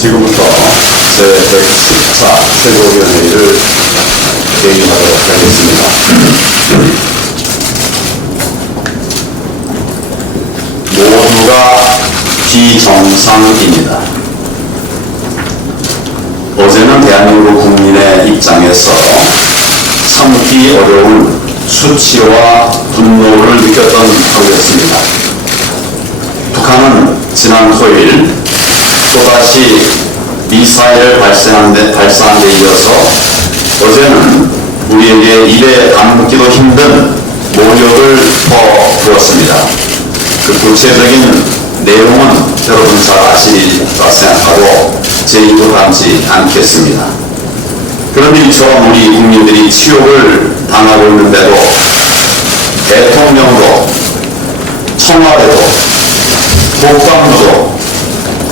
지금부터 제114 최고위원회의를 개임하도록 하겠습니다. 모두가 비정상입니다. 어제는 대한민국 국민의 입장에서 참기 어려운 수치와 분노를 느꼈던 하루였습니다. 북한은 지난 토요일 또다시 미사일을 발사한 데 이어서 어제는 우리에게 입에 담기도 힘든 모욕을 퍼부었습니다. 그 구체적인 내용은 여러분 잘 아시리라 생각하고 제 입으로 담지 않겠습니다. 그런데 이처럼 우리 국민들이 치욕을 당하고 있는데도 대통령도 청와대도 국방부도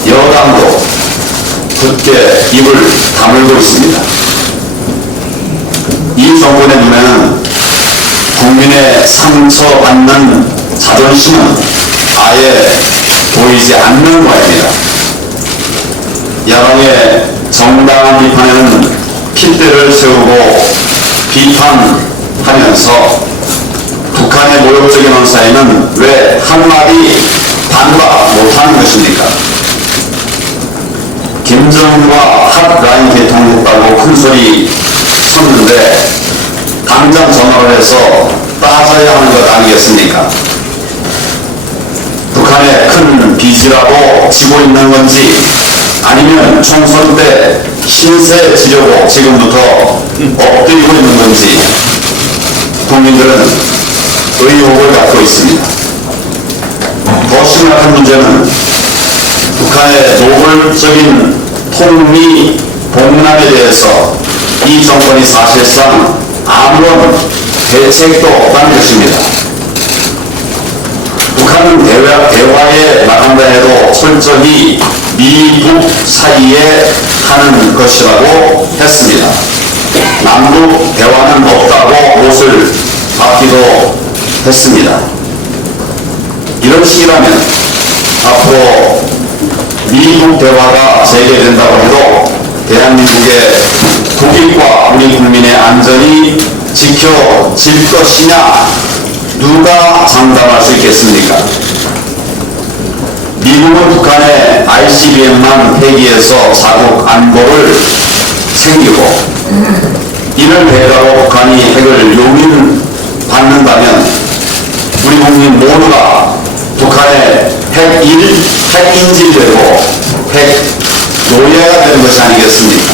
여당도 굳게 입을 다물고 있습니다. 이 정권의 눈에는 국민의 상처받는 자존심은 아예 보이지 않는 모양입니다. 야당의 정당한 비판에는 핏대를 세우고 비판하면서 북한의 모욕적인 언사에는 왜 한마디 반박 못하는 것입니까? 김정은과 핫라인 개통했다고 큰소리 쳤는데 당장 전화를 해서 따져야 하는 것 아니겠습니까? 북한의 큰 빚이라고 지고 있는 건지 아니면 총선 때 신세 지려고 지금부터 엎드리고 있는 건지 국민들은 의혹을 갖고 있습니다. 더 심각한 문제는 북한의 노골적인 통미 봉란에 대해서 이 정권이 사실상 아무런 대책도 없다는 것입니다. 북한은 대화에 나간다 해도 철저히 미북 사이에 하는 것이라고 했습니다. 남북 대화는 없다고 못을 받기도 했습니다. 이런 식이라면 앞으로 미북 대화가 재개된다고 해도 대한민국의 국익과 우리 국민의 안전이 지켜질 것이냐 누가 장담할 수 있겠습니까? 미국은 북한의 ICBM만 폐기해서 자국 안보를 챙기고 이를 배라고 북한이 핵을 용인받는다면 우리 국민 모두가 북한의 핵인질되고 핵 노예가 되는 것이 아니겠습니까?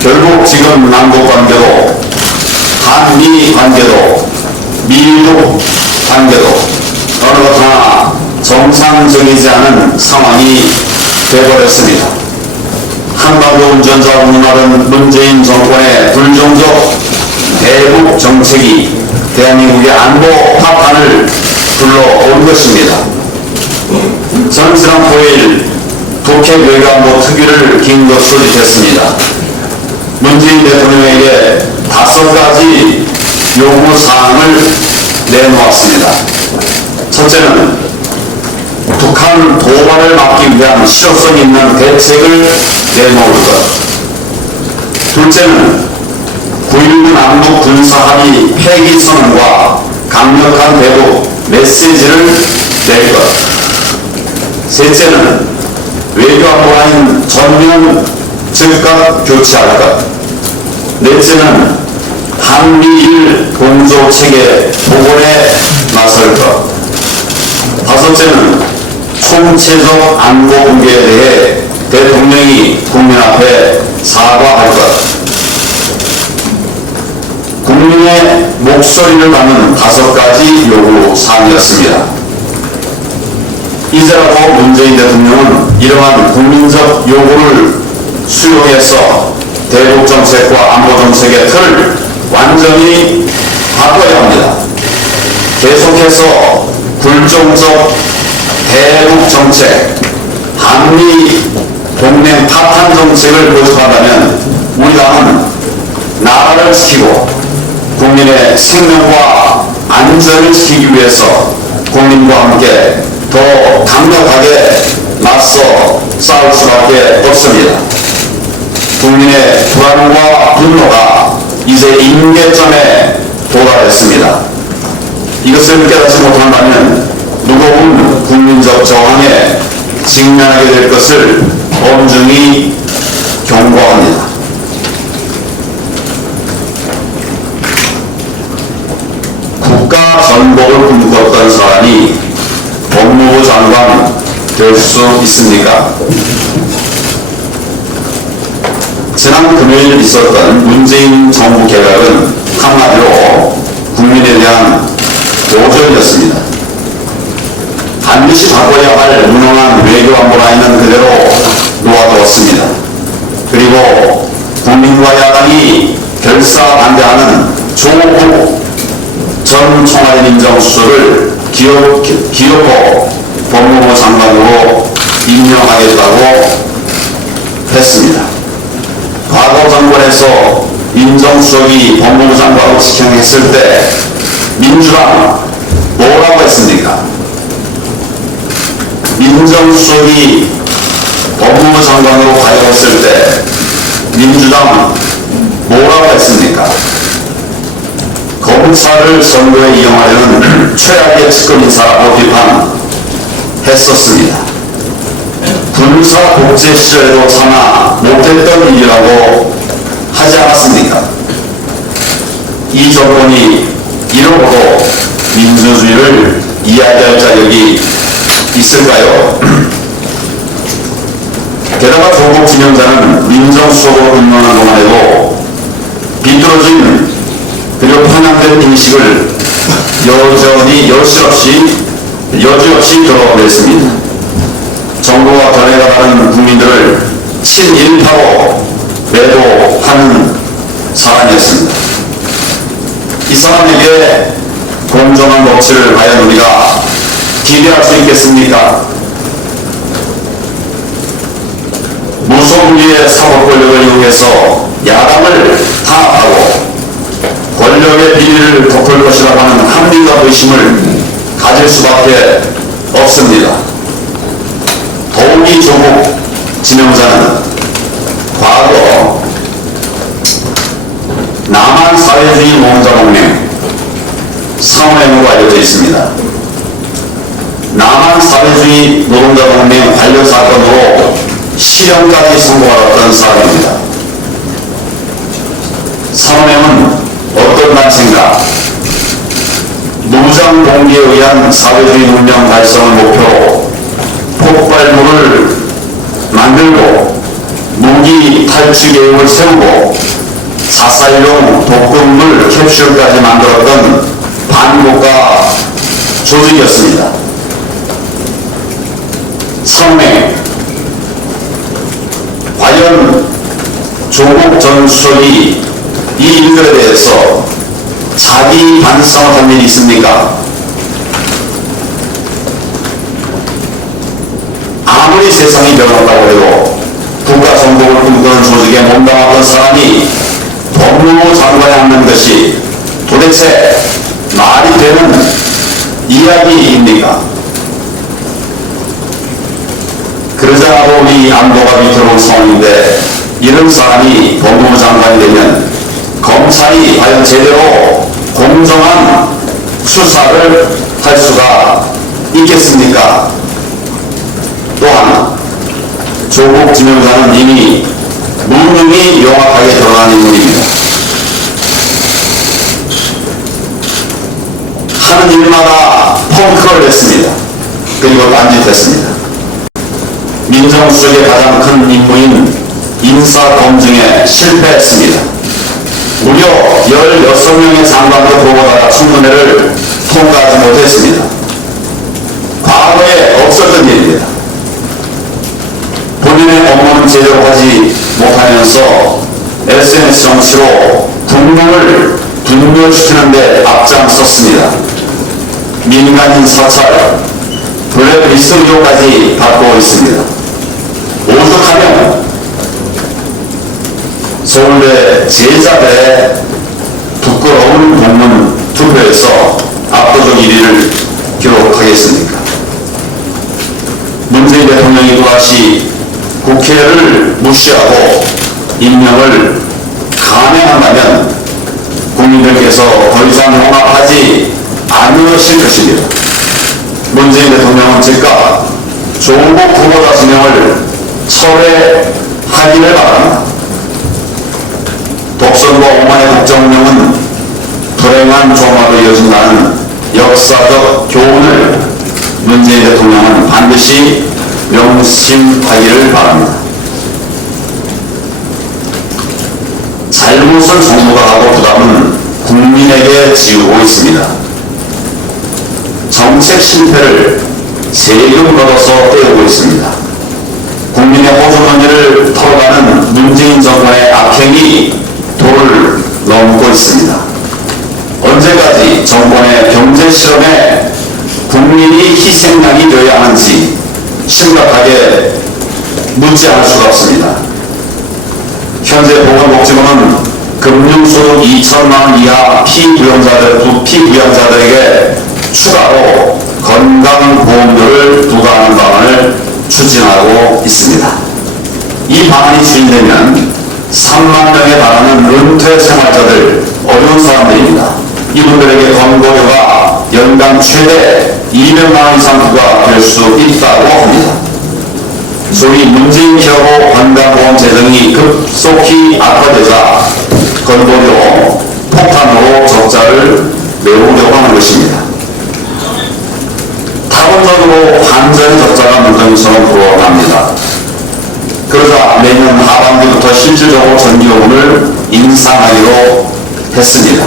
결국 지금 남북관계도 한미 관계도 미국 관계도 어느 것 하나 정상적이지 않은 상황이 되어버렸습니다. 한반도 운전자 운운하던 문재인 정권의 불종적 대북 정책이 대한민국의 안보 파탄을 불러온 것입니다. 저는 지난 9일 북핵 외교안보 특위를 긴급 소집했습니다. 문재인 대통령에게 5가지 요구사항을 내놓았습니다. 첫째는 북한 도발을 막기 위한 실효성 있는 대책을 내놓을 것. 둘째는 9.19 남북 군사합의 폐기 선언과 강력한 대북 메시지를 낼 것. 셋째는 외교안보라인 전면 즉각 교체할 것. 넷째는 한미일 공조체계 복원에 나설 것. 다섯째는 총체적 안보 붕괴에 대해 대통령이 국민 앞에 사과할 것. 국민의 목소리를 담은 5가지 요구사항이었습니다. 이제라도 문재인 대통령은 이러한 국민적 요구를 수용해서 대북정책과 안보정책의 틀을 완전히 바꿔야 합니다. 계속해서 불종적 대북 정책, 한미 동맹 파탄 정책을 고집한다면 우리 당은 나라를 지키고 국민의 생명과 안전을 지키기 위해서 국민과 함께 더 강력하게 맞서 싸울 수밖에 없습니다. 국민의 불안과 분노가 이제 임계점에 도달했습니다. 이것을 깨닫지 못한다면 무거운 국민적 저항에 직면하게 될 것을 엄중히 경고합니다. 국가 전복을 꿈꿨던 사람이 법무부 장관 될 수 있습니까? 지난 금요일 있었던 문재인 정부 개각은 한마디로 국민에 대한 도전이었습니다. 반드시 바꿔야 할 무능한 외교안보 라인은 그대로 놓아두었습니다. 그리고 국민과 야당이 결사반대하는 조국 전 청와대 민정수석을 기어코 법무부 장관으로 임명하겠다고 했습니다. 과거 정권에서 민정수석이 법무부 장관으로 직행했을 때 민주당 뭐라고 했습니까? 민정수석이 법무부 장관으로 가여했을 때 민주당 뭐라고 했습니까? 검찰을 선거에 이용하려는 최악의 측근 인사라고 비판했었습니다. 군사 독재 시절에도 차마 못했던 일이라고 하지 않았습니까? 이 정권이 이러고도 민주주의를 이야기할 자격이 있을까요? 게다가 조국 진영자는 민정수석으로 근무하는 동안에도 비뚤어진 그리고 편향된 인식을 여지없이 드러냈습니다. 정부와 견해가 다른 국민들을 친일파로 매도하는 사람이었습니다. 이 사람에게 공정한 법치를 과연 우리가 기대할 수 있겠습니까? 무소불위의 사법 권력을 이용해서 야당을 탄압하고 권력의 비리를 덮을 것이라고 하는 합리적 의심을 가질 수밖에 없습니다. 더욱이 조국 진영자는 과거 남한 사회주의 노동자 동맹 사모행으로 알려져 있습니다. 남한 사회주의 노동자 동맹 관련 사건으로 실형까지 선고받았던 사람입니다. 사모행은 어떤 단체인가? 무장 봉기에 의한 사회주의 문명 달성을 목표로 폭발물을 만들고 무기 탈취 계획을 세우고 자살용 독극물 캡슐까지 만들었던 반국가 조직이었습니다. 사모행, 과연 조국 전 수석이 이 일들에 대해서 자기 반성을 한 일이 있습니까? 아무리 세상이 변했다고 해도 국가 정복을 꿈꾸는 조직에 몸담았던 사람이 법무부 장관에 앉는 것이 도대체 말이 되는 이야기입니까? 그러지 않아도 우리 안보가 위태로운 상황인데 이런 사람이 법무부 장관이 되면 검찰이 과연 제대로 공정한 수사를 할 수가 있겠습니까? 또한 조국 진영자는 이미 무능이 명확하게 드러난 인물입니다. 하는 일마다 펑크를 냈습니다. 그리고 딴짓했습니다. 민정수석의 가장 큰 임무인 인사검증에 실패했습니다. 무려 16명의 장관도 보고다가 청문회를 통과하지 못했습니다. 과거에 없었던 일입니다. 본인의 업무는 제대로 하지 못하면서 SNS 정치로 국민을 분열시키는 데 앞장섰습니다. 민간인 사찰, 블랙리스트 의혹까지 받고 있습니다. 오죽하면 서울대 제자들의 부끄러운 공문 투표에서 압도적 1위를 기록하겠습니까? 문재인 대통령이 또다시 국회를 무시하고 임명을 감행한다면 국민들께서 더 이상 용납하지 않으실 것입니다. 문재인 대통령은 즉각 조국 후보자 지명을 철회하기를 바랍니다. 독선과 오만의 국정 운영은 불행한 조마로 이어진다는 역사적 교훈을 문재인 대통령은 반드시 명심하기를 바랍니다. 잘못을 정부가 하고 부담은 국민에게 지우고 있습니다. 정책 실패를 세금 걷어서 떼우고 있습니다. 국민의 호주머니를 털어가는 문재인 정부의 악행이 도를 넘고 있습니다. 언제까지 정권의 경제 실험에 국민이 희생양이 되어야 하는지 심각하게 묻지 않을 수가 없습니다. 현재 보건복지부는 금융소득 2천만 원 이하 피부양자들에게 추가로 건강보험료를 부과하는 방안을 추진하고 있습니다. 이 방안이 추진되면 3만 명에 달하는 은퇴 생활자들, 어려운 사람들입니다. 이분들에게 건보료가 연간 최대 200만 원 이상 부과될 수 있다고 합니다. 소위 문재인 기여고 건강보험 재정이 급속히 악화되자 건보료 폭탄으로 적자를 메우려고 하는 것입니다. 타원적으로 완전히 적자가 물건처럼 불어납니다. 그러자 내년 하반기부터 실질적으로 전기요금을 인상하기로 했습니다.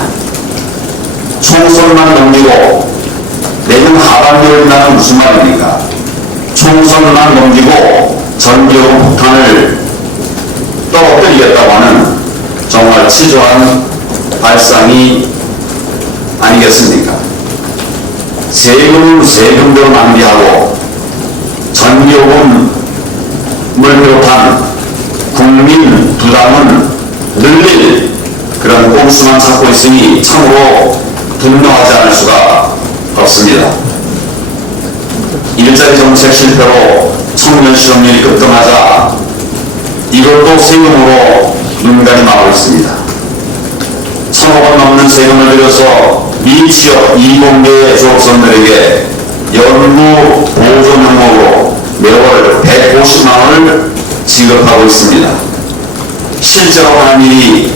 총선만 넘기고 내년 하반기를 끝나는 무슨 말입니까? 총선만 넘기고 전기요금 폭탄을 떨어뜨리겠다고 하는 정말 치졸한 발상이 아니겠습니까? 세금을 세금대로 낭비하고 전기요금을 비롯한 국민 부담은 늘릴 그런 꼼수만 찾고 있으니 참으로 분노하지 않을 수가 없습니다. 일자리 정책 실패로 청년 실업률이 급등하자 이것도 세금으로 눈간이 나오고 있습니다. 1,000억 원 넘는 세금을 들여서 미취업 이공계 졸업생들에게 연구 보조 명목으로 매월 150만 원을 지급하고 있습니다. 실제로 하는 일이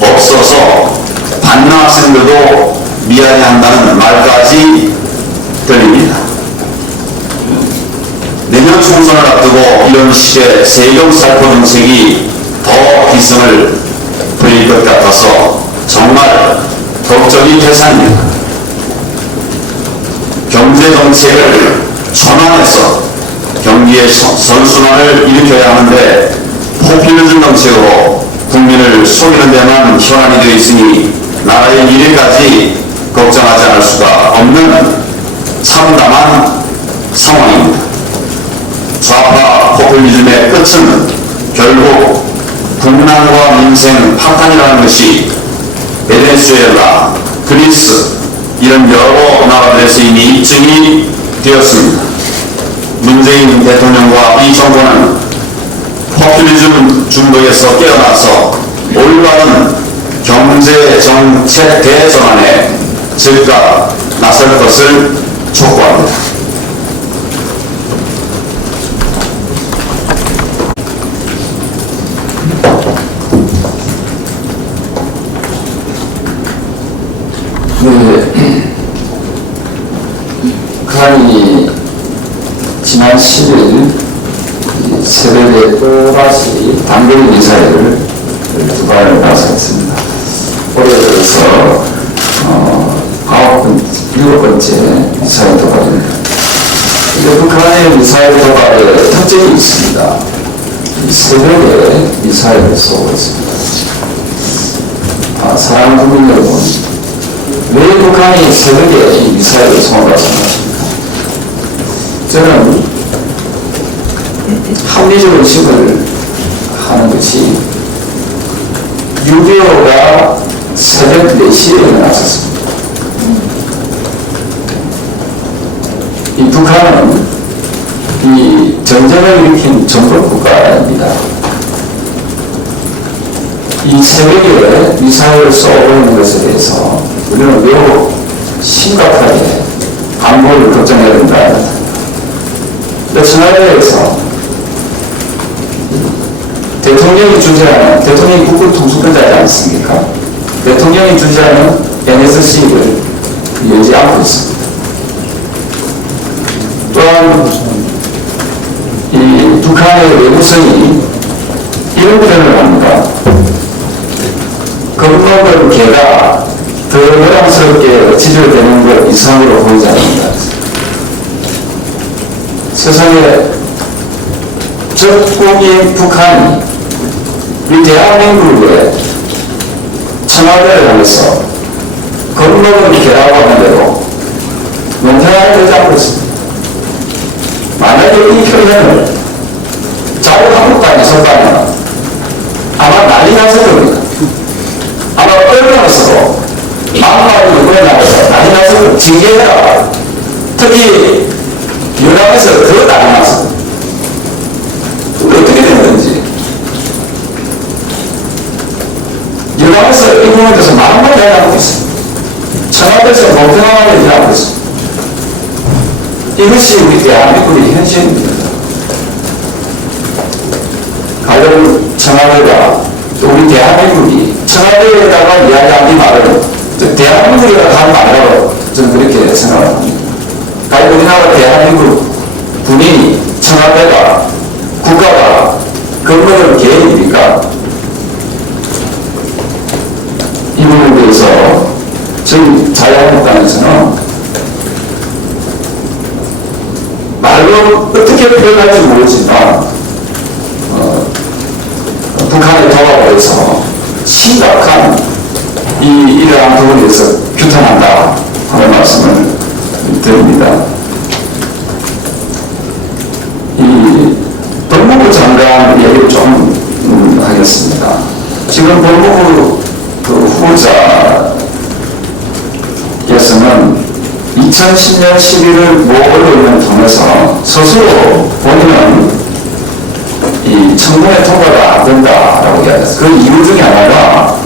없어서 받는 학생들도 미안해한다는 말까지 들립니다. 내년 총선을 앞두고 이런 식의 세금 살포 정책이 더 기승을 부릴 것 같아서 정말 걱정이 태산입니다. 경제정책을 전환해서 경기의 선순환을 일으켜야 하는데 포퓰리즘 정책으로 국민을 속이는 데만 현안이 되어 있으니 나라의 미래까지 걱정하지 않을 수가 없는 참담한 상황입니다. 좌파 포퓰리즘의 끝은 결국 국난과 민생 파탄이라는 것이 베네수엘라, 그리스 이런 여러 나라들에서 이미 입증이 되었습니다. 문재인 대통령과 이 정부는 포퓰리즘 중독에서 깨어나서 올바른 경제 정책 대전환에 즉각 나설 것을 촉구합니다. 북한이 지난 10일 새벽에 또다시 단거리 미사일을 두 발을 발사했습니다. 올해 들어서 7번째 미사일 도발입니다. 북한의 미사일 도발에 특징이 있습니다. 새벽에 미사일을 쏘고 있습니다. 사랑하는 국민 여러분, 왜 북한이 새벽에 이 미사일을 쏘는가 생각하십니까? 저는 합리적 의식을 하는 것이 6.25가 새벽 4시에 일어났었습니다. 이 북한은 이 전쟁을 일으킨 전범 국가입니다. 이 새벽에 미사일을 쏘는 것에 대해서 우리는 매우 심각하게 안보를 걱정해야 된다. 청와대에서 대통령이 주재하는, 대통령이 국군통수권자지 않습니까? 대통령이 주재하는 NSC를 열지 않고 있습니다. 또한 이 북한의 외부성이 이런 표현을 합니다. 겁먹은 개가 더 요란스럽게 지절되는 것 이상으로 보이지 않는다. 세상에 적국인 북한이 이 대한민국의 청와대를 향해서 겁먹은 개라고 하는데도 논평하게 되지 않고 있습니다. 만약에 이 표현을 자유한국당에 썼다면 아마 난리 났을 겁니다. 아마 언론에서도 막말로 이번에 나와서 난리 났을 겁니다. 징계해라. 특히 유럽에서 더 난리 났습니다. 어떻게 된 건지. 유럽에서 이 부분에 대해서 막말 얘기하고 있습니다. 청와대에서 공평하게 얘기하고 있습니다. 이것이 우리 대한민국의 현실입니다. 가령 청와대가 또 우리 대한민국이 청와대에다가 이야기하는 말을 대한민국이라고 하는 말이라고 저는 그렇게 생각을 합니다. 가령 우리나라 대한민국 군인이 청와대가 국가가 근무를 개입입니까? 이 부분에 대해서 저희 자유한국당에서는 말로 어떻게 표현할지 모르지만 북한의 도발에서 심각한 이러한 부분에 대해서 규탄한다 하는 말씀을 드립니다. 이 법무부 장관 얘기를 좀 하겠습니다. 지금 법무부 그 후보자께서는 2010년 11월 모 언론을 통해서 스스로 본인은 이 청문회 통과가 안 된다라고 이야기했어요. 그 이유 중에 하나가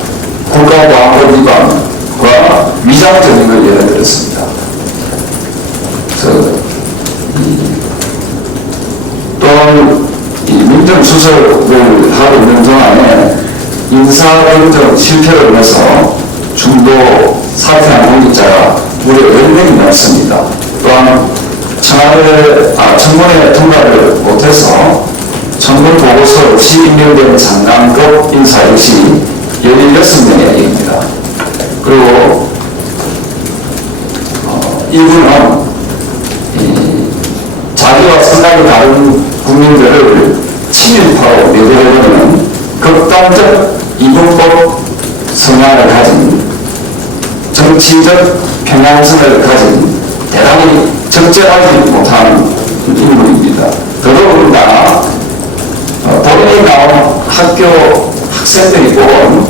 국가보안법 위반과 위장적인 걸 예를 들었습니다. 또한 이 민정수석을 하고 있는 동안에 인사검증 실패로 인해서 중도 사퇴한 공직자가 무려 10명이 넘습니다. 또한 청문회 통과를 못해서 청문 보고서 없이 임명된 장관급 인사 역시 16명입니다. 그리고 이분은 자기와 생각이 다른 국민들을 친일파로 내보내는 극단적 이분법 성향을 가진 정치적 평양성을 가진 대단히 적절하지 못한 인물입니다. 더더군다나 본인이 나온 학교 학생들이 뽑은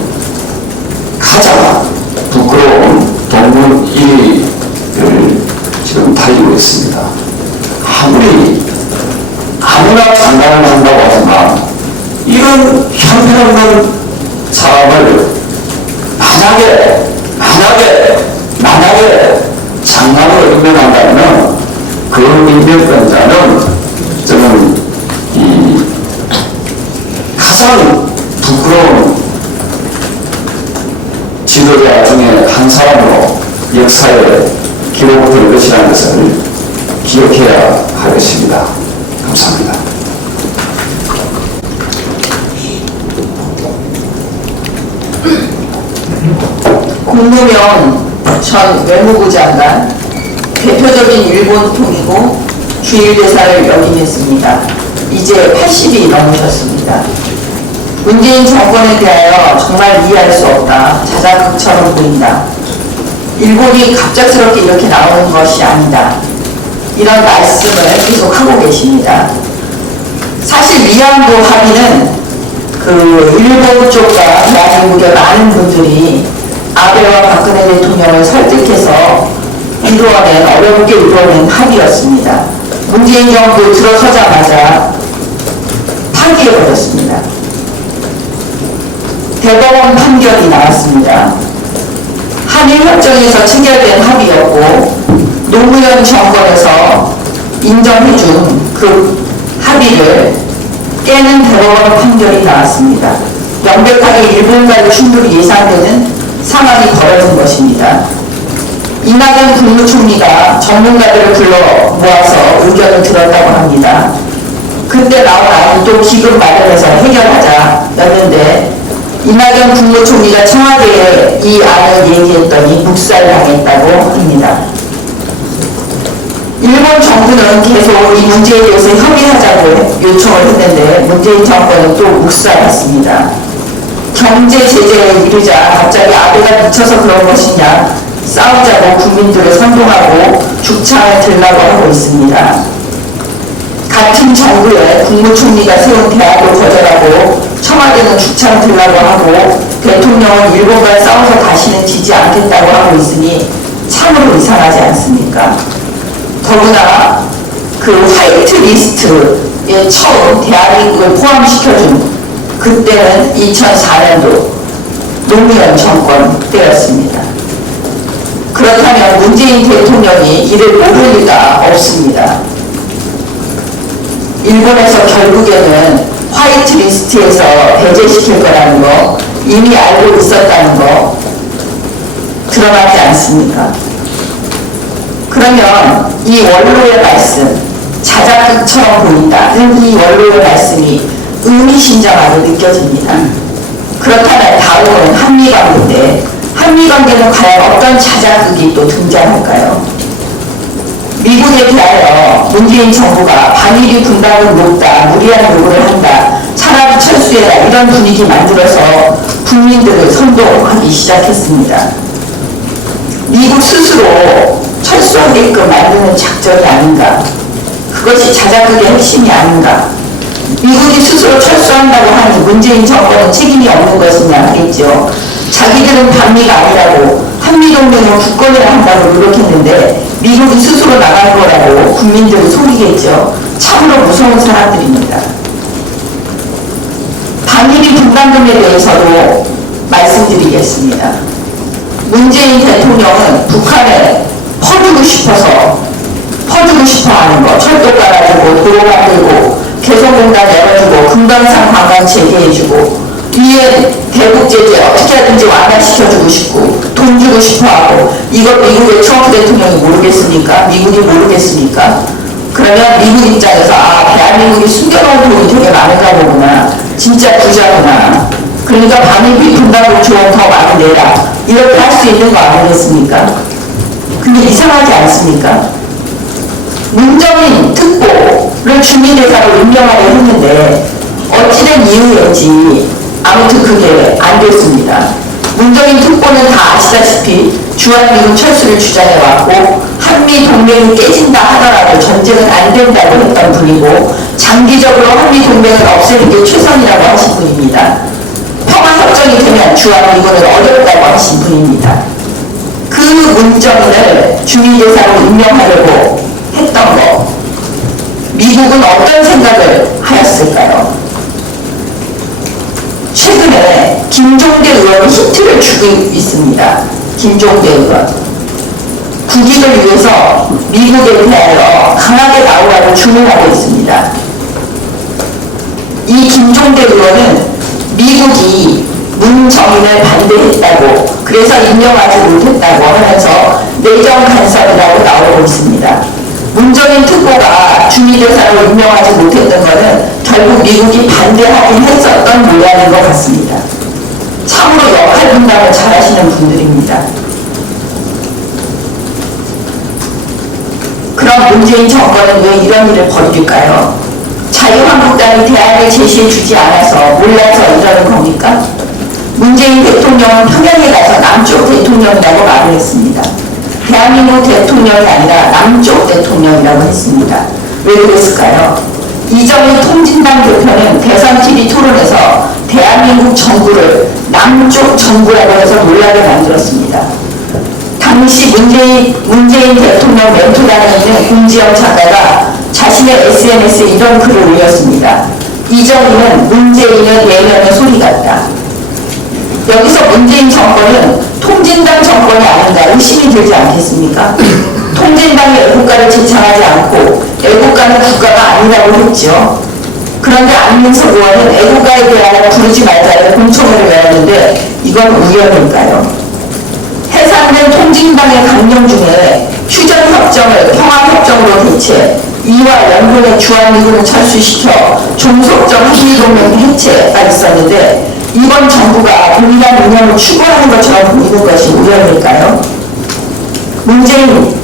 가장 부끄러운 동문 1위를 지금 달리고 있습니다. 아무나 장관을 한다고 하지만 이런 형편없는 사람을 만약에 장관으로 임명한다면 그 임명권자는 저는 이 가장 부끄러운 지도자 중에 한 사람으로 역사에 기록될 것이라는 것을 기억해야 하겠습니다. 감사합니다. 국무명 전 외무부 장관, 대표적인 일본통이고 주일대사를 역임했습니다. 이제 80이 넘으셨습니다. 문재인 정권에 대하여 정말 이해할 수 없다, 자작극처럼 보인다. 일본이 갑작스럽게 이렇게 나오는 것이 아니다. 이런 말씀을 계속 하고 계십니다. 사실 위안부 합의는 일본 쪽과 대한민국의 많은 분들이 아베와 박근혜 대통령을 설득해서 어렵게 이루어낸 합의였습니다. 문재인 정부 들어서자마자 파기해버렸습니다. 대법원 판결이 나왔습니다. 한일협정에서 체결된 합의였고 노무현 정권에서 인정해준 그 합의를 깨는 대법원 판결이 나왔습니다. 명백하게 일본과의 충돌이 예상되는 상황이 벌어진 것입니다. 이낙연 국무총리가 전문가들을 불러 모아서 의견을 들었다고 합니다. 그때 나온 안이 또 기금 마련해서 해결하자였는데 이낙연 국무총리가 청와대에 이 안을 얘기했더니 묵살당했다고 합니다. 일본 정부는 계속 이 문제에 대해서 협의하자고 요청을 했는데 문재인 정권은 또 묵살했습니다. 경제 제재에 이르자 갑자기 아베가 미쳐서 그런 것이냐 싸우자고 국민들을 선동하고 죽창을 들라고 하고 있습니다. 같은 정부에 국무총리가 세운 대학을 거절하고 청와대는 죽창 들라고 하고 대통령은 일본과 싸워서 다시는 지지 않겠다고 하고 있으니 참으로 이상하지 않습니까? 더구나 그 화이트 리스트에 처음 대한민국을 포함시켜준 그때는 2004년도 노무현 정권 때였습니다. 그렇다면 문재인 대통령이 이를 모를 리가 없습니다. 일본에서 결국에는 화이트 리스트에서 배제시킬 거라는 거 이미 알고 있었다는 거 드러나지 않습니까? 그러면 이 원로의 말씀, 자작극처럼 보인다는 이 원로의 말씀이 의미심장하게 느껴집니다. 그렇다면 다음은 한미관계인데 한미관계는 과연 어떤 자작극이 또 등장할까요? 미국에 대하여 문재인 정부가 반일이 분단을 놓다, 무리한 요구를 한다, 차라리 철수해라 이런 분위기 만들어서 국민들을 선동하기 시작했습니다. 미국 스스로 철수하게끔 만드는 작전이 아닌가? 그것이 자작극의 핵심이 아닌가? 미국이 스스로 철수한다고 하니 문재인 정권은 책임이 없는 것이냐 하겠죠. 자기들은 반미가 아니라고 한미동맹을 굳건해야 한다고 노력했는데 미국이 스스로 나간 거라고 국민들은 속이겠죠. 참으로 무서운 사람들입니다. 반미비 분담금에 대해서도 말씀드리겠습니다. 문재인 대통령은 북한에 퍼주고 싶어 하는 거, 철도 깔아주고 도로 만들고 개성공단 열어주고 금강산 관광 재개해주고 위에 대북 제재 어떻게 하든지 완화시켜주고 싶고 돈 주고 싶어하고 이걸 미국의 트럼프 대통령이 모르겠습니까? 미국이 모르겠습니까? 그러면 미국 입장에서 대한민국이 숨겨놓은 돈이 되게 많은가 보구나, 진짜 부자구나, 그러니까 반일비 분담금 좀 더 많이 내라 이렇게 할 수 있는 거 아니겠습니까? 근데 이상하지 않습니까? 문정인 특보를 주민대사로 임명하려 했는데 어찌된 이유인지 아무튼 그게 안 됐습니다. 문정인 특보는 다 아시다시피 주한미군 철수를 주장해왔고 한미 동맹이 깨진다 하더라도 전쟁은 안 된다고 했던 분이고 장기적으로 한미 동맹을 없애는 게 최선이라고 하신 분입니다. 평화협정이 되면 주한미군을 어렵다고 하신 분입니다. 그 문정인을 주민대사로 임명하려고 했던 거 미국은 어떤 생각을 하였을까요? 최근에 김종대 의원이 힌트를 주고 있습니다. 김종대 의원. 국익을 위해서 미국에 대하여 강하게 나오라고 주문하고 있습니다. 이 김종대 의원은 미국이 문정인을 반대했다고, 그래서 임명하지 못했다고 하면서 내정 간섭이라고 나오고 있습니다. 문정인 특보가 주미대사로 임명하지 못했던 것은 결국 미국이 반대하긴 했었던 모양인 것 같습니다. 참으로 역할 분담을 잘하시는 분들입니다. 그럼 문재인 정권은 왜 이런 일을 벌일까요? 자유한국당이 대안을 제시해 주지 않아서 몰라서 이러는 겁니까? 문재인 대통령은 평양에 가서 남쪽 대통령이라고 말을 했습니다. 대한민국 대통령이 아니라 남쪽 대통령이라고 했습니다. 왜 그랬을까요? 이정희 통진당 대표는 대선 TV 토론에서 대한민국 정부를 남쪽 정부라고 해서 놀라게 만들었습니다. 당시 문재인 대통령 멘토단에 있는 김지영 작가가 자신의 SNS에 이런 글을 올렸습니다. 이정희는 문재인의 내면의 소리 같다. 여기서 문재인 정권은 통진당 정권이 아닌가 의심이 들지 않겠습니까? 통진당이 애국가를 제창하지 않고 애국가는 국가가 아니라고 했죠. 그런데 안민석 의원은 애국가에 대하여 부르지 말자는 공청회를 열었는데 이건 우연일까요? 해산된 통진당의 강령 중에 휴전협정을 평화협정으로 대체, 이와 연군의 주한미군을 철수시켜 종속적 한미동맹 해체가 있었는데 이번 정부가 동일한 이념을 추구하는 것처럼 보이는 것이 우연일까요? 문재인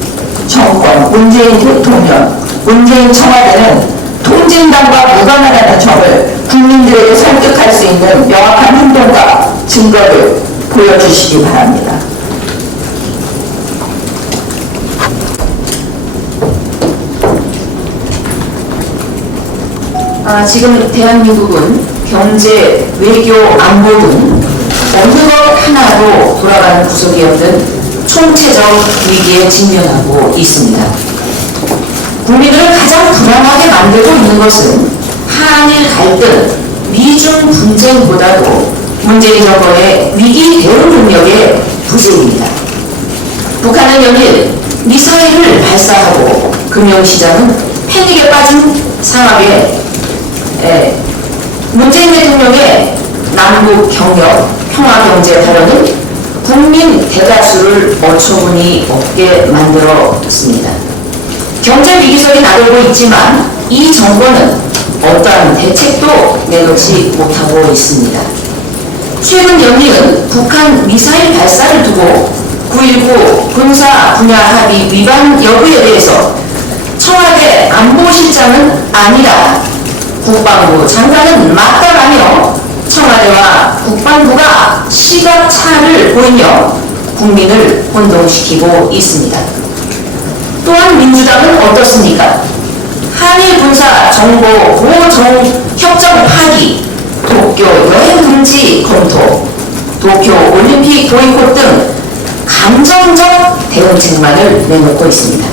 정권, 문재인 대통령, 문재인 청와대는 통진당과 무관하다는 점을 국민들에게 설득할 수 있는 명확한 행동과 증거를 보여주시기 바랍니다. 지금 대한민국은 경제, 외교, 안보 등 어느 것 하나로 돌아가는 구석이 없는 총체적 위기에 직면하고 있습니다. 국민들을 가장 불안하게 만들고 있는 것은 한일 갈등, 미중 분쟁보다도 문재인 정권의 위기 대응 능력의 부재입니다. 북한은 연일 미사일을 발사하고 금융시장은 패닉에 빠진 상황에 문재인 대통령의 남북 경협, 평화경제 발언은 국민 대다수를 어처구니 없게 만들었습니다. 경제 위기설이 나돌고 있지만 이 정권은 어떠한 대책도 내놓지 못하고 있습니다. 최근 연일은 북한 미사일 발사를 두고 9.19 군사 분야 합의 위반 여부에 대해서 청와대 안보실장은 아니다, 국방부 장관은 맞다라며 청와대와 국방부가 시각차를 보이며 국민을 혼동시키고 있습니다. 또한 민주당은 어떻습니까? 한일 군사 정보 보호 협정 파기, 도쿄 여행 금지 검토, 도쿄 올림픽 보이콧 등 감정적 대응책만을 내놓고 있습니다.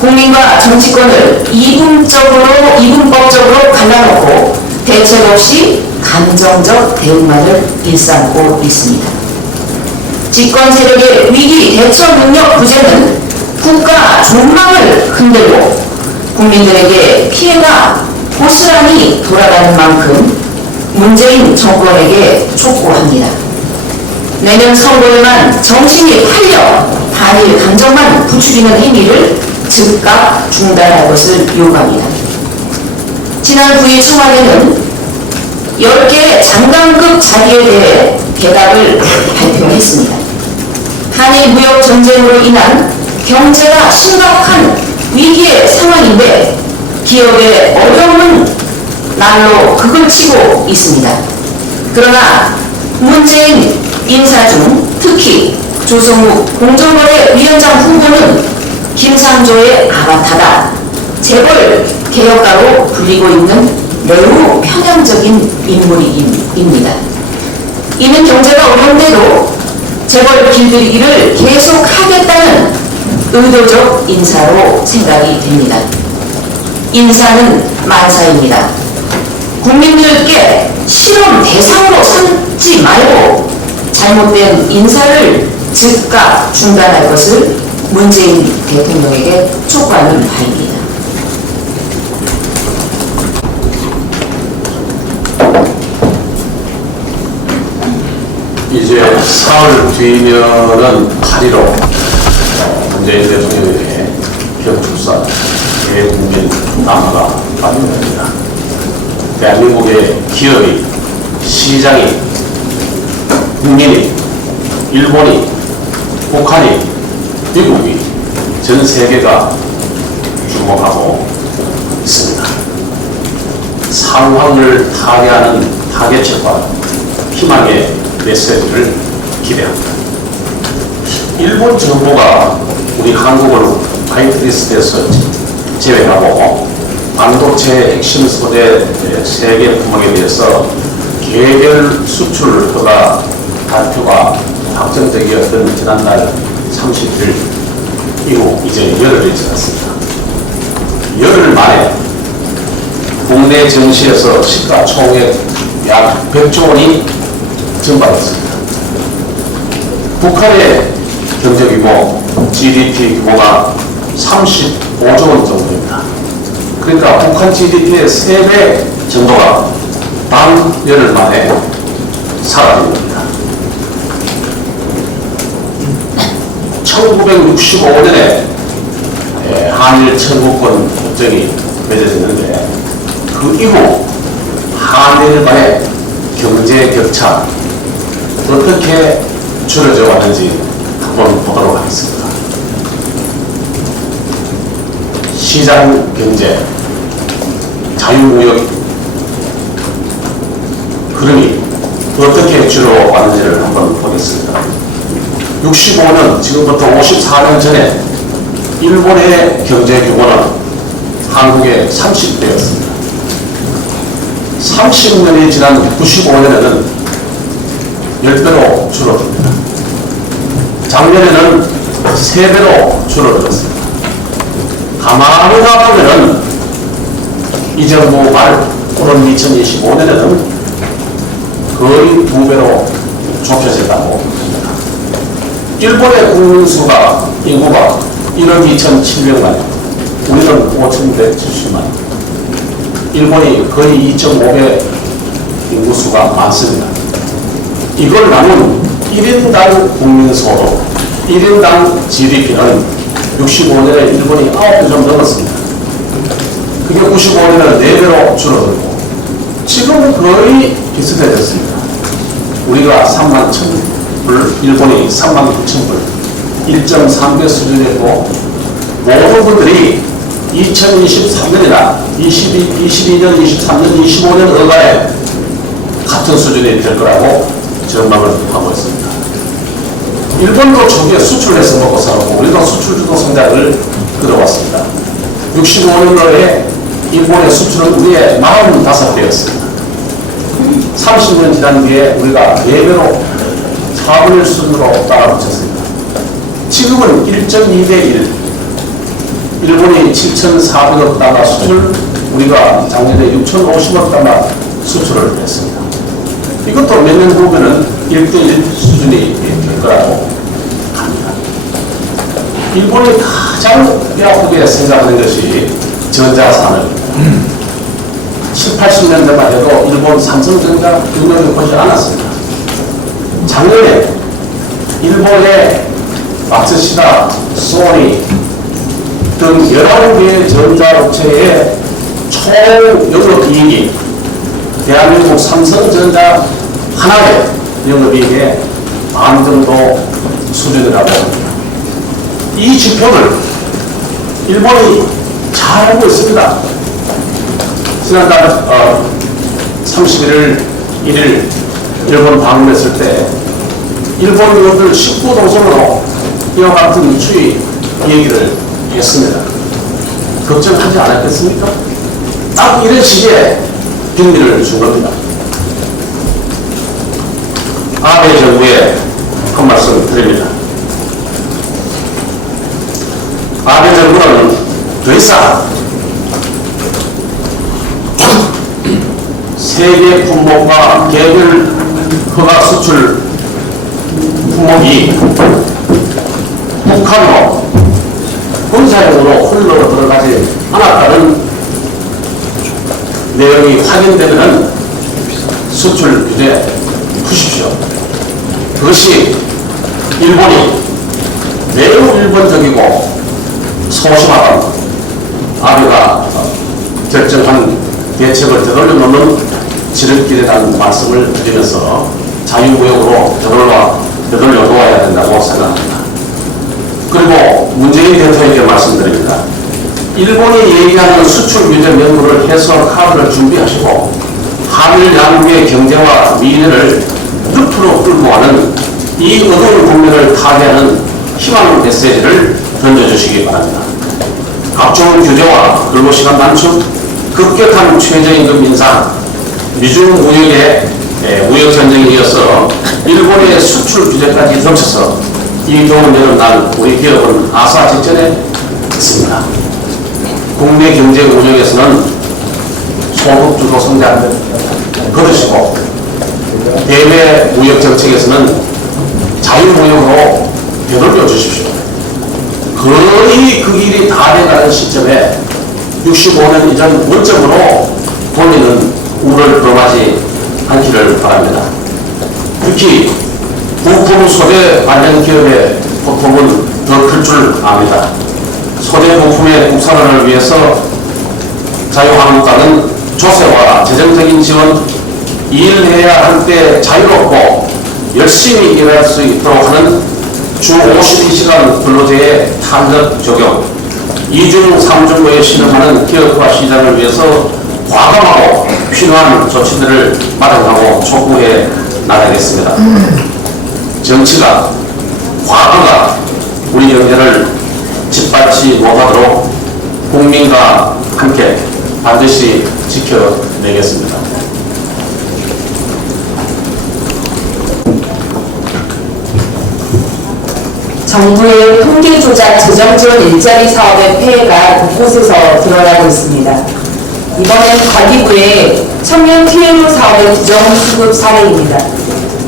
국민과 정치권을 이분법적으로 갈라놓고 대책 없이 감정적 대응만을 일삼고 있습니다. 집권 세력의 위기 대처 능력 부재는 국가 존망을 흔들고 국민들에게 피해가 고스란히 돌아가는 만큼 문재인 정권에게 촉구합니다. 내년 선거에만 정신이 팔려 반일 감정만 부추기는 행위를 즉각 중단할 것을 요구합니다. 지난 9일 청와대는 10개의 장관급 자리에 대해 개각을 발표했습니다. 한일 무역 전쟁으로 인한 경제가 심각한 위기의 상황인데 기업의 어려움은 날로 극을 치고 있습니다. 그러나 문재인 인사 중 특히 조성욱 공정거래위원장 후보는 김상조의 아바타다, 재벌 개혁가로 불리고 있는 매우 편향적인 인물입니다. 이는 경제가 어려운데도 재벌 길들이기를 계속하겠다는 의도적 인사로 생각이 됩니다. 인사는 만사입니다. 국민들께 실험 대상으로 삼지 말고 잘못된 인사를 즉각 중단할 것을 문재인 대통령에게 촉구하는 바입니다. 이제 사흘 뒤면은 8.15 문재인 대통령의 기업출산 대국민 담화가 발표됩니다. 대한민국의 기업이, 시장이, 국민이, 일본이, 북한이, 미국이, 전 세계가 주목하고 있습니다. 상황을 타개하는 타개책과 희망의 메시지를 기대합니다. 일본 정부가 우리 한국을 화이트리스트에서 제외하고 반도체 핵심 소재 세계 품목에 대해서 개별 수출 허가 발표가 확정되었던 지난달 30일 이후 이제 열흘이 지났습니다. 열흘 만에 국내 증시에서 시가총액 약 100조 원이 증발했습니다. 북한의 경제규모, GDP 규모가 35조 원 정도입니다. 그러니까 북한 GDP의 3배 정도가 단 열흘 만에 사라진 겁니다. 1965년에 한일 청구권 협정이 맺어졌는데 그 이후 한일 간의 경제 격차 어떻게 줄어져 왔는지 한번 보도록 하겠습니다. 시장 경제, 자유무역 흐름이 어떻게 줄어왔는지를 한번 보겠습니다. 65년, 지금부터 54년 전에 일본의 경제 규모는 한국의 30배였습니다. 30년이 지난 95년에는 10배로 줄어듭니다. 작년에는 3배로 줄어들었습니다. 가만히 가보면은 이 정부 말 오는 2025년에는 거의 2배로 좁혀진다고 합니다. 일본의 국민 수가, 인구가 1억 2,700만, 우리는 5,170만. 일본이 거의 2.5배 인구수가 많습니다. 이걸 나눈 1인당 국민소득, 1인당 GDP는 65년에 일본이 9배 좀 넘었습니다. 그게 95년에 4배로 줄어들고 지금 거의 비슷해졌습니다. 우리가 3만 1,000불, 일본이 3만 9,000불, 1.3배 수준이고 모든 분들이 2023년이나 22년, 23년, 25년 어가에 같은 수준이 될 거라고 전망을 하고 있습니다. 일본도 초기에 수출해서 먹고 살았고 우리도 수출주도 성장을 끌어왔습니다. 65년도에 일본의 수출은 우리의 45배였습니다. 30년 지난 뒤에 우리가 4배로 4분의 1 수준으로 따라붙였습니다. 지금은 1.2대 1. 일본이 7,400억 달러 수출, 우리가 작년에 6,050억 달러 수출을 했습니다. 이것도 몇 년 후면은 1대1 수준이 될 거라고 합니다. 일본이 가장 뼈아프게 생각하는 것이 전자산업입니다. 7, 80년 전만 해도 일본 삼성전자 유명을 보지 않았습니다. 작년에 일본의 마츠시다, 소니 등 11개의 전자업체의 총 영업이익이 대한민국 삼성전자 하나의 영업이익의 반 정도 수준이라고 합니다. 이 지표를 일본이 잘 알고 있습니다. 지난달 31일 1일 일본 방문했을 때 일본 의원들 19동선으로 이와 같은 추이 얘기를 했습니다. 걱정하지 않았겠습니까? 딱 이런 식의 빈미를 준 겁니다. 아베 정부에 한 말씀 드립니다. 아베 정부는 더 이상 세계 품목과 개별 허가 수출 품목이 북한으로 군사용으로 흘러 들어가지 않았다는 내용이 확인되면 수출 규제 푸십시오. 그것이 일본이 매우 일본적이고 소심하다 아베가 결정한 대책을 되돌려 놓는 지름길이라는 말씀을 드리면서 자유무역으로 되돌려 놓아야 된다고 생각합니다. 그리고 문재인 대통령께 말씀드립니다. 일본이 얘기하는 수출 규제 명분을 해서 카드를 준비하시고 한일 양국의 경제와 미래를 늪으로 끌고 가는 이 어두운 국면을 타개하는 희망 메시지를 던져주시기 바랍니다. 각종 규제와 근로시간 단축, 급격한 최저임금 인상, 미중 무역의 무역전쟁에 이어서 일본의 수출 규제까지 겹쳐서 이 좋은 여름날 우리 기업은 아사직전에 있습니다. 국내 경제 운영에서는 소득주도 성장을 거두시고 대외 무역 정책에서는 자유무역으로 벼를 펴주십시오. 거의 그 길이 다 돼가는 시점에 65년 이전 원점으로 돌리는 우를 범하지 않기를 바랍니다. 특히 부품 소재 관련 기업의 고통은 더 클 줄 압니다. 소재 부품의 국산화를 위해서 자유한국당은 조세와 재정적인 지원, 일해야 할 때 자유롭고 열심히 일할 수 있도록 하는 주 52시간 근로제의 탄력 적용, 2중 3중고에 실험하는 기업과 시장을 위해서 과감하고 필요한 조치들을 마련하고 촉구해 나가겠습니다. 정치가, 과거가 우리 경제를 짓밟지 못하도록 국민과 함께 반드시 지켜내겠습니다. 정부의 통계 조작 재정 지원 일자리 사업의 폐해가 곳곳에서 드러나고 있습니다. 이번엔 과기부의 청년 TLO 사업의 부정수급 사례입니다.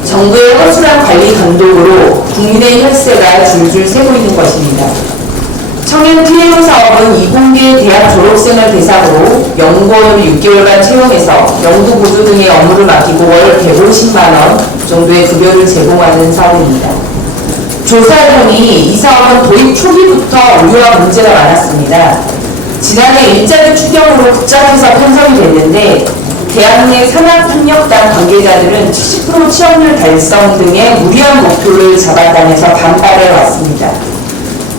정부의 허술한 관리 감독으로 국민의 혈세가 줄줄 새고 있는 것입니다. 청년 TLO 사업은 이공계 대학 졸업생을 대상으로 연구원을 6개월간 채용해서 연구 보조 등의 업무를 맡기고 월 150만 원 정도의 급여를 제공하는 사업입니다. 조사해보니 이 사업은 도입 초기부터 우려와 문제가 많았습니다. 지난해 일자리 추경으로 극작해서 편성이 됐는데 대학 내 산학협력단 관계자들은 70% 취업률 달성 등의 무리한 목표를 잡아가면서 반발해 왔습니다.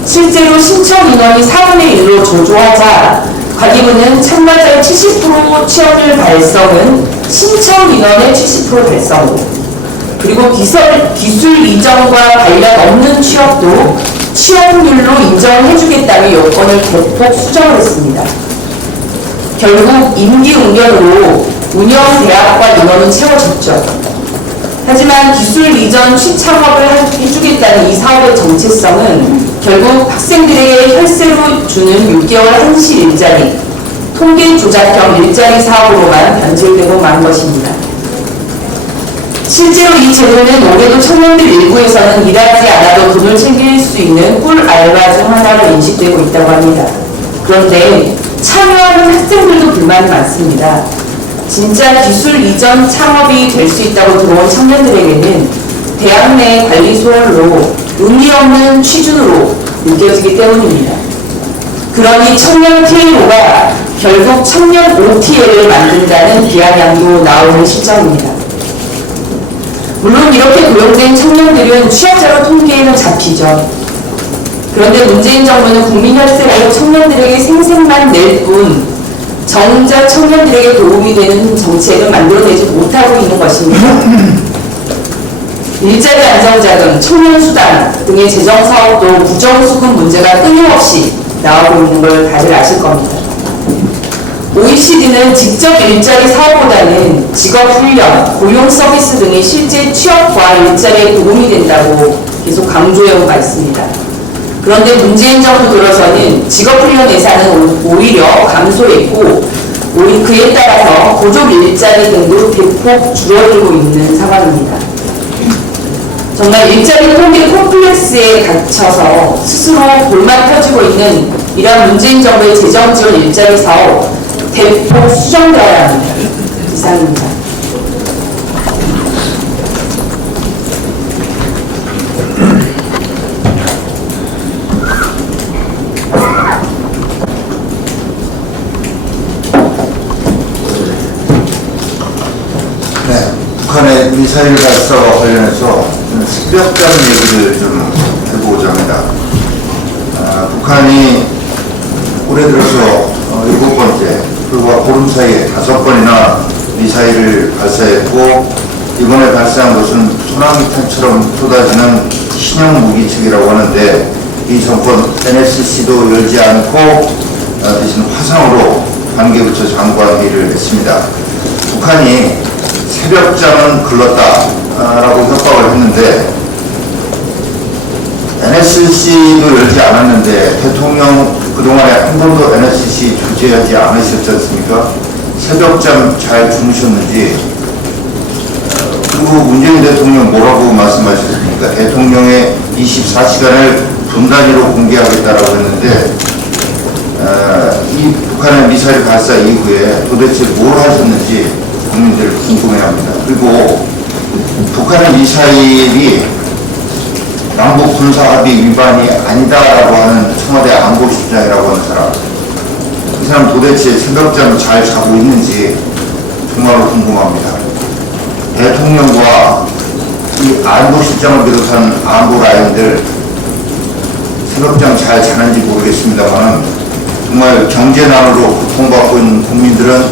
실제로 신청 인원이 4분의 1로 조조하자 과기부는 참가자의 70% 취업률 달성은 신청 인원의 70% 달성으로, 그리고 기술 이전과 관련 없는 취업도 취업률로 인정해주겠다는 요건을 대폭 수정을 했습니다. 결국 임기응변으로 운영대학과 인원은 채워졌죠. 하지만 기술 이전 취창업을 해주겠다는 이 사업의 정체성은 결국 학생들에게 혈세로 주는 6개월 한시 일자리, 통계 조작형 일자리 사업으로만 변질되고 만 것입니다. 실제로 이 제도는 올해도 청년들 일부에서는 일하지 않아도 돈을 챙길 수 있는 꿀 알바 중 하나로 인식되고 있다고 합니다. 그런데 참여하는 학생들도 불만이 많습니다. 진짜 기술 이전 창업이 될 수 있다고 들어온 청년들에게는 대학 내 관리 소홀로 의미 없는 취준으로 느껴지기 때문입니다. 그러니 청년 TLO가 결국 청년 OTL을 만든다는 비아냥도 나오는 실정입니다. 물론 이렇게 고용된 청년들은 취업자로 통계에는 잡히죠. 그런데 문재인 정부는 국민 혈세로 청년들에게 생색만 낼 뿐 정작 청년들에게 도움이 되는 정책을 만들어내지 못하고 있는 것입니다. 일자리 안정자금, 청년수당 등의 재정사업도 부정수급 문제가 끊임없이 나오고 있는 걸 다들 아실 겁니다. OECD는 직접 일자리 사업보다는 직업훈련, 고용서비스 등이 실제 취업과 일자리에 도움이 된다고 계속 강조해온 바 있습니다. 그런데 문재인 정부 들어서는 직업훈련 예산은 오히려 감소했고 그에 따라서 고졸 일자리 등도 대폭 줄어들고 있는 상황입니다. 정말 일자리 통계 콤플렉스에 갇혀서 스스로 골만 펴지고 있는 이러한 문재인 정부의 재정 지원 일자리 사업 대폭 수정되어야 합니다. 이상입니다. 네, 북한의 미사일 발사와 관련해서 습격자는 얘기를 좀 해보고자 합니다. 북한이 올해 들어서 7번째, 불과 보름 사이에 5번이나 미사일을 발사했고 이번에 발생한 것은 소나미탄처럼 쏟아지는 신형 무기체계라고 하는데 이 정권 NSC도 열지 않고 대신 화상으로 관계부처 장관 회의를 했습니다. 북한이 새벽잠은 글렀다라고 협박을 했는데 NSC도 열지 않았는데 대통령 그동안에 한 번도 NSC 주재하지 않으셨지 않습니까? 새벽잠 잘 주무셨는지 그리고 문재인 대통령 뭐라고 말씀하셨습니까? 대통령의 24시간을 분 단위로 공개하겠다라고 했는데 이 북한의 미사일 발사 이후에 도대체 뭘 하셨는지 국민들 궁금해합니다. 그리고 북한의 미사일이 남북 군사합의 위반이 아니다라고 하는 청와대 안보실장이라고 하는 사람, 이 사람 도대체 새벽잠 잘 자고 있는지 정말로 궁금합니다. 대통령과 이 안보실장을 비롯한 안보 라인들 새벽잠 잘 자는지 모르겠습니다만 정말 경제난으로 고통받고 있는 국민들은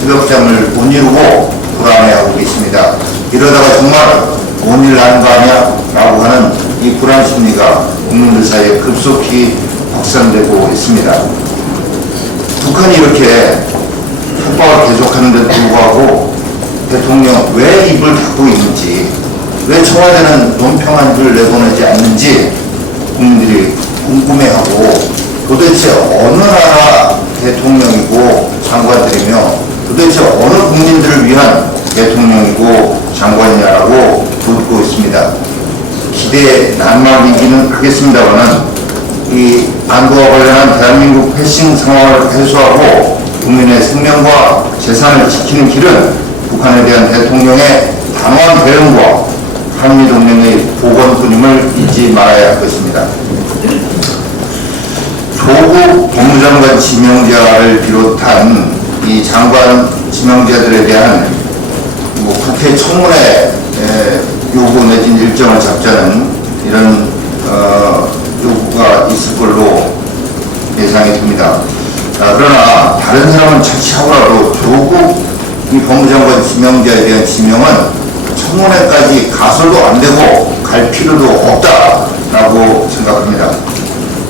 새벽잠을 못 이루고 불안해하고 계십니다. 이러다가 정말 뭔일 나는 거 아니야? 라고 하는 이 불안 심리가 국민들 사이에 급속히 확산되고 있습니다. 북한이 이렇게 협박을 계속하는데도 불구하고 대통령 왜 입을 닫고 있는지, 왜 청와대는 논평한 줄 내보내지 않는지 국민들이 궁금해하고 도대체 어느 나라 대통령이고 장관들이며 도대체 어느 국민들을 위한 대통령이고 장관이냐라고 묻고 있습니다. 기대에 난감이기는 하겠습니다만 이 안보와 관련한 대한민국 패싱 상황을 해소하고 국민의 생명과 재산을 지키는 길은 북한에 대한 대통령의 단호한 대응과 한미동맹의 복원뿐임을 잊지 말아야 할 것입니다. 조국 법무장관 지명자를 비롯한 이 장관 지명자들에 대한 국회 청문회 요구 내진 일정을 잡자는 이런 요구가 있을 걸로 예상이 됩니다. 그러나 다른 사람은 자취하고라도 조국 이 법무장관 지명자에 대한 지명은 청문회까지 가서도 안 되고 갈 필요도 없다라고 생각합니다.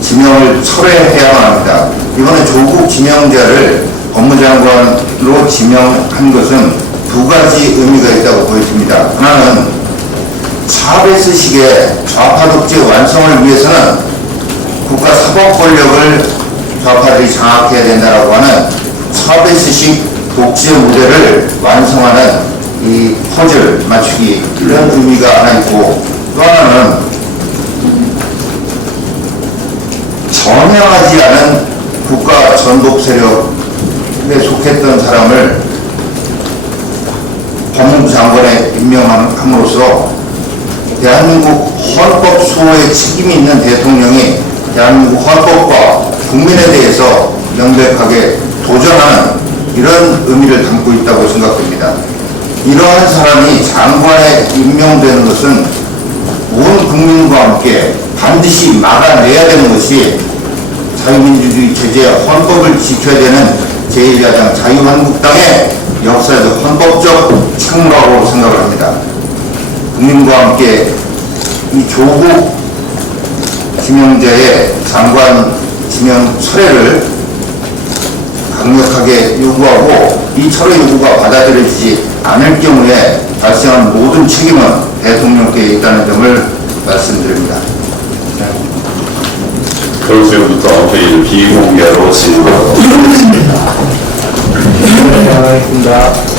지명을 철회해야만 합니다. 이번에 조국 지명자를 법무장관으로 지명한 것은 두 가지 의미가 있다고 보여집니다. 하나는 차베스식의 좌파 독재 완성을 위해서는 국가 사법 권력을 좌파들이 장악해야 된다라고 하는 차베스식 독재 모델을 완성하는 이 퍼즐 맞추기, 이런 의미가 하나 있고, 또 하나는 전향하지 않은 국가 전독 세력에 속했던 사람을 법무부 장관에 임명함으로써 대한민국 헌법 수호에 책임이 있는 대통령이 대한민국 헌법과 국민에 대해서 명백하게 도전하는 이런 의미를 담고 있다고 생각됩니다. 이러한 사람이 장관에 임명되는 것은 온 국민과 함께 반드시 막아내야 되는 것이 자유민주주의 체제의 헌법을 지켜야 되는 제1야당 자유한국당의 역사적 헌법적 책무라고 생각을 합니다. 국민과 함께 이 조국 지명자의 장관 지명 철회를 강력하게 요구하고 이 철회 요구가 받아들여지지 않을 경우에 발생한 모든 책임은 대통령께 있다는 점을 말씀드립니다. 그럼 지금부터 회의를 비공개로 진행하도록 하겠습니다. 네, 알겠습니다.